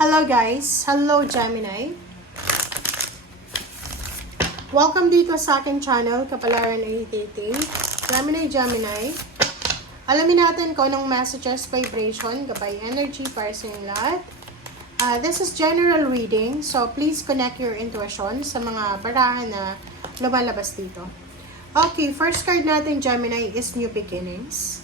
Hello guys! Hello Gemini! Welcome dito sa aking channel, Kapalaran Dating. Gemini. Alamin natin kung anong messages, vibration, gabay energy para sa inyong lahat. This is general reading, so please connect your intuition sa mga barahan na lumalabas dito. Okay, first card natin, Gemini, is New Beginnings.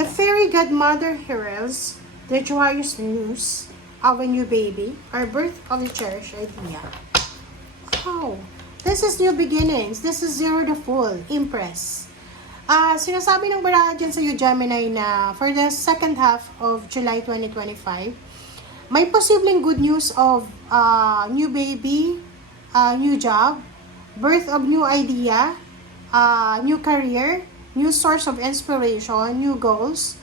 The Fairy Godmother heralds the joyous news of a new baby, or birth of a cherished idea. Oh, this is new beginnings. This is Zero the Fool, Empress. Sinasabi ng barahan dyan sa iyo, Gemini, na for the second half of July 2025, may posibleng good news of new baby, new job, birth of new idea, new career, new source of inspiration, new goals,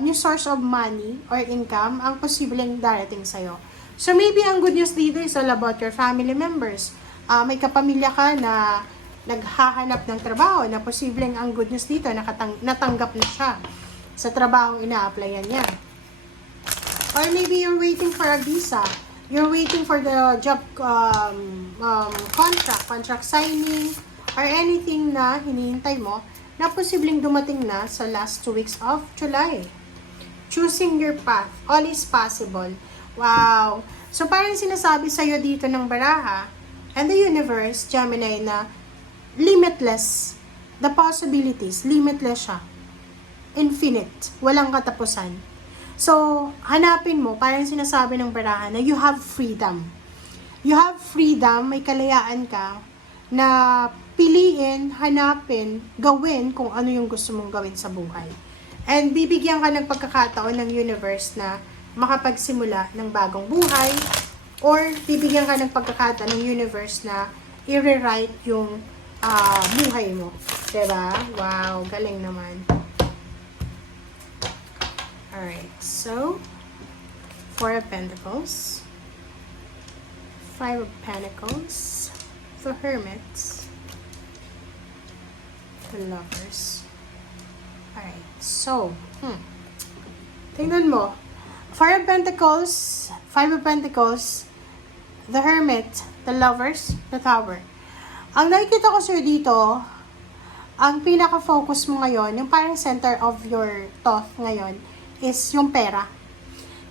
new source of money or income ang posibleng darating sa'yo. So maybe ang good news dito is all about your family members. May kapamilya ka na naghahanap ng trabaho na posibleng ang good news dito natanggap na siya sa trabahong ina-applyan niya. Or maybe you're waiting for a visa. You're waiting for the job contract signing, or anything na hinihintay mo na posibleng dumating na sa last 2 weeks of July. Choosing your path. All is possible. Wow! So, parang sinasabi sa'yo dito ng baraha and the universe, Gemini, na limitless. The possibilities, limitless siya. Infinite. Walang katapusan. So, hanapin mo, parang sinasabi ng baraha na you have freedom. You have freedom, may kalayaan ka na piliin, hanapin, gawin kung ano yung gusto mong gawin sa buhay. And bibigyan ka ng pagkakataon ng universe na makapagsimula ng bagong buhay, or bibigyan ka ng pagkakataon ng universe na i-rewrite yung buhay mo. Diba? Wow, galing naman. Alright, so, Four of Pentacles, Five of Pentacles, the Hermits, the Lovers. Alright, so, tingnan mo. Five of Pentacles, Five of Pentacles, the Hermit, the Lovers, the Tower. Ang nakikita ko sa'yo dito, ang pinaka-focus mo ngayon, yung parang center of your thought ngayon, is yung pera.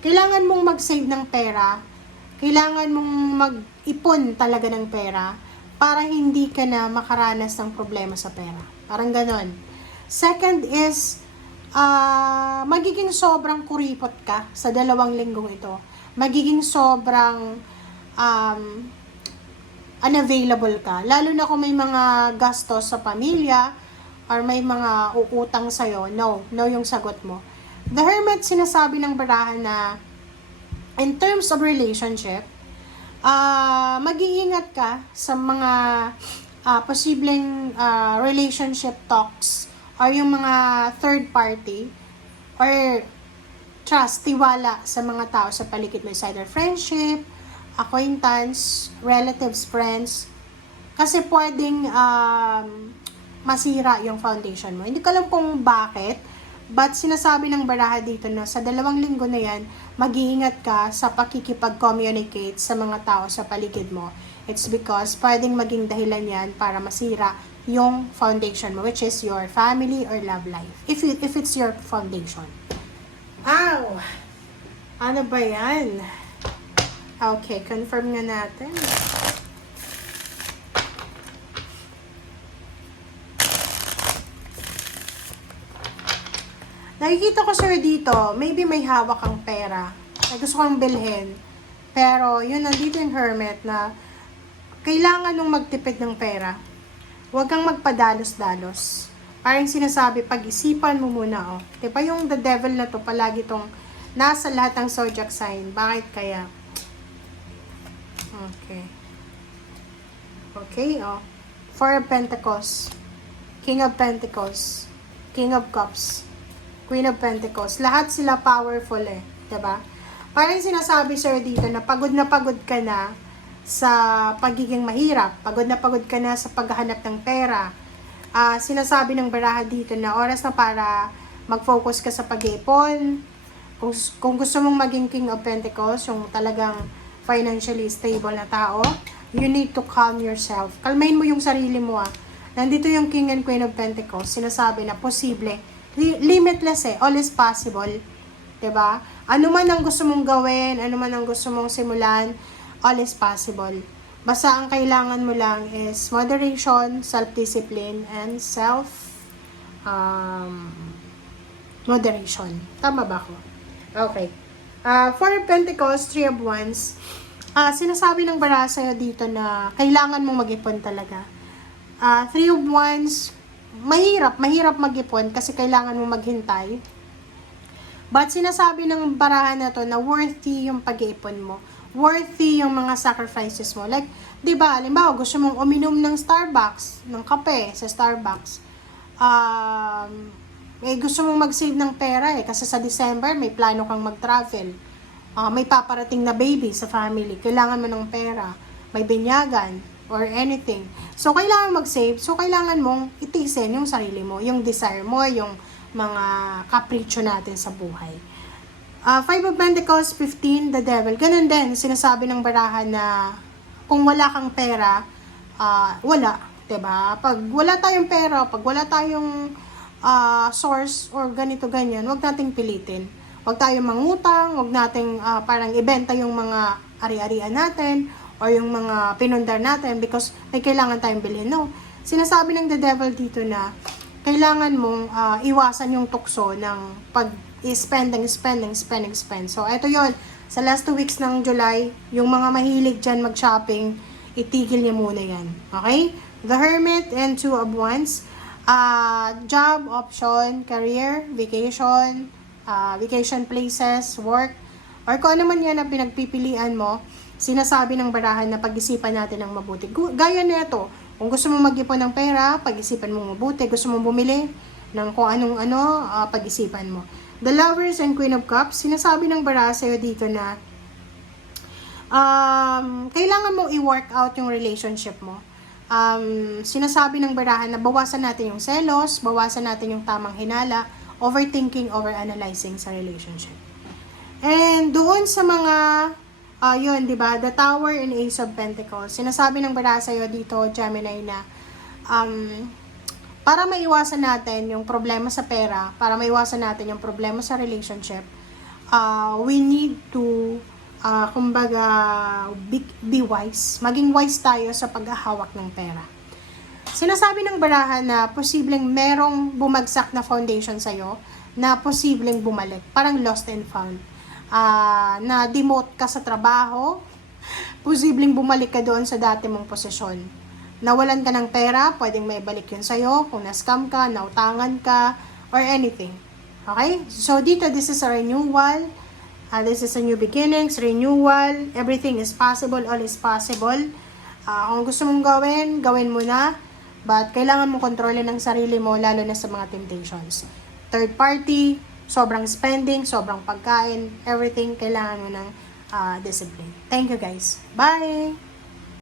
Kailangan mong mag-save ng pera, kailangan mong mag-ipon talaga ng pera, para hindi ka na makaranas ng problema sa pera. Parang ganon. Second is, magiging sobrang kuripot ka sa 2 linggong ito. Magiging sobrang unavailable ka. Lalo na kung may mga gastos sa pamilya or may mga uutang sa'yo. No yung sagot mo. The Hermit, sinasabi ng barahan na in terms of relationship, mag-iingat ka sa mga posibleng relationship talks or yung mga third party or trust, tiwala sa mga tao sa paligid mo, either friendship, acquaintance, relatives, friends, kasi pwedeng masira yung foundation mo. Hindi ko alam kung bakit, but sinasabi ng baraha dito na sa 2 linggo na yan, mag-iingat ka sa pakikipag-communicate sa mga tao sa paligid mo. It's because pwedeng maging dahilan yan para masira yung foundation mo, which is your family or love life. If it's your foundation. Ow! Ano ba yan? Okay, confirm nga natin. Nakikita ko sir dito, maybe may hawak kang pera. Ay gusto kang bilhin. Pero yun, nandito yung Hermit na kailangan nung magtipid ng pera. Huwag kang magpadalos-dalos. Parang sinasabi, pag-isipan mo muna. Diba yung the devil na to, palagi tong nasa lahat ng zodiac sign. Bakit kaya? Okay, Four of Pentacles, King of Pentacles, King of Cups, Queen of Pentacles. Lahat sila powerful diba? Parang sinasabi sir dito na pagod ka na sa pagiging mahirap. Pagod ka na sa paghahanap ng pera. Sinasabi ng baraha dito na oras na para mag-focus ka sa pag-iipon, Kung gusto mong maging King of Pentacles, yung talagang financially stable na tao, you need to calm yourself. Kalmahin mo yung sarili mo Nandito yung King and Queen of Pentacles, sinasabi na posible, limitless all is possible. 'Di ba? Ano man ang gusto mong gawin, ano man ang gusto mong simulan, all is possible. Basta ang kailangan mo lang is moderation, self-discipline, and moderation. Tama ba ako? Okay. Four of Pentacles, Three of Wands, sinasabi ng baraha sa'yo dito na kailangan mong mag-ipon talaga. Three of Wands, mahirap mag-ipon kasi kailangan mong maghintay. But sinasabi ng baraha na to na worthy yung pag-iipon mo. Worthy yung mga sacrifices mo. Like, di ba, halimbawa, gusto mong uminom ng Starbucks, ng kape sa Starbucks. Gusto mong mag-save ng pera kasi sa December may plano kang mag-travel. May paparating na baby sa family. Kailangan mo ng pera. May binyagan or anything. So, kailangan mag-save. So, kailangan mong itisin yung sarili mo, yung desire mo, yung mga kapritsyo natin sa buhay. Five of Pentacles, 15, the Devil. Ganun din, sinasabi ng baraha na kung wala kang pera, wala. Diba? Pag wala tayong pera, pag wala tayong source or ganito ganyan, wag nating pilitin. Wag tayong mangutang, wag nating parang ibenta yung mga ari-arian natin or yung mga pinundar natin because may kailangan tayong bilhin. No. Sinasabi ng the Devil dito na kailangan mong iwasan yung tukso ng spend. So, ito yon sa last 2 weeks ng July, yung mga mahilig dyan mag-shopping, itigil niyo muna yan. Okay? The Hermit and Two of Wands. Job, option, career, vacation, vacation places, work, or kung ano man yan na pinagpipilian mo, sinasabi ng barahan na pag-isipan natin ng mabuti. Gaya nito, kung gusto mong mag-ipon ng pera, pag-isipan mo mabuti. Gusto mong bumili ng kung anong pag-isipan mo. The Lovers and Queen of Cups, sinasabi ng baraha sa'yo dito na kailangan mong i-work out yung relationship mo. Sinasabi ng baraha na bawasan natin yung selos, bawasan natin yung tamang hinala, overthinking, overanalyzing sa relationship. And doon sa mga yun, di ba? The Tower and Ace of Pentacles. Sinasabi ng baraha sa'yo dito, Gemini, na para maiwasan natin yung problema sa pera, para maiwasan natin yung problema sa relationship, we need to, be wise. Maging wise tayo sa paghahawak ng pera. Sinasabi ng baraha na posibleng merong bumagsak na foundation sa'yo, na posibleng bumalik. Parang lost and found. Na demote ka sa trabaho, posibleng bumalik ka doon sa dati mong posisyon. Nawalan ka ng pera, pwedeng may balik yun sa'yo, kung na-scam ka, nautangan ka, or anything. Okay? So, dito, this is a renewal. This is a new beginnings, renewal. Everything is possible, all is possible. Kung gusto mong gawin mo na. But, kailangan mo kontrolin ang sarili mo, lalo na sa mga temptations. Third party, sobrang spending, sobrang pagkain, everything, kailangan mo ng discipline. Thank you guys. Bye!